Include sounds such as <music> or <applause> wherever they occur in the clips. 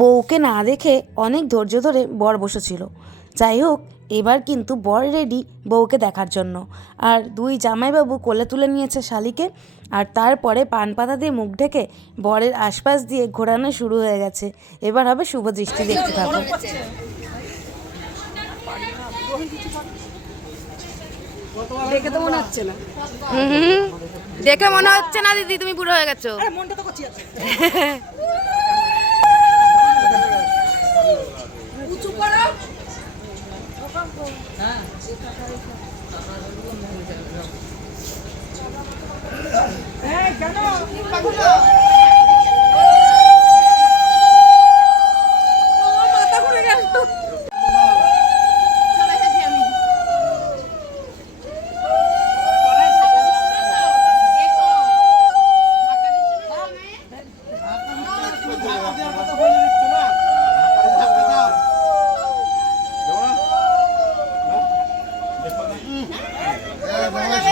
বউকে না দেখে অনেক ধৈর্য ধরে বর বসেছিল। যাই হোক এবার কিন্তু বর রেডি বউকে দেখার জন্য। আর দুই জামাইবাবু কোলে তুলে নিয়েছে শালিকে আর তারপরে পান পাতা দিয়ে মুখ ঢেকে বরের আশপাশ দিয়ে ঘোরানো শুরু হয়ে গেছে। এবার হবে শুভ দৃষ্টি দেখতে থাকো। দেখে তো মনে হচ্ছে না। দেখে মনে হচ্ছে না দিদি তুমি বুড়ো হয়ে গেছো। মনটা তো <laughs> এই, কেন?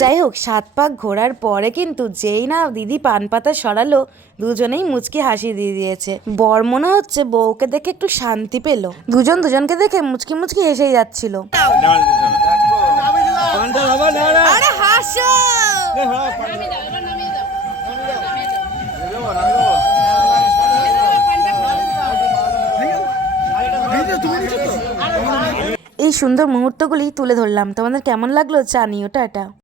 যাই হোক সাত পাক ঘোরার পরে কিন্তু যেই না দিদি পান পাতা সরালো দুজনেই মুচকি হাসি দিয়ে দিয়েছে। বর মনে হচ্ছে বউকে দেখে একটু শান্তি পেল। দুজন দুজনকে দেখে মুচকি মুচকি হেসেই যাচ্ছিল। আরে হাসো! এই সুন্দর মুহূর্তগুলি তুলে ধরলাম। তোমাদের কেমন লাগল জানিও টাটা।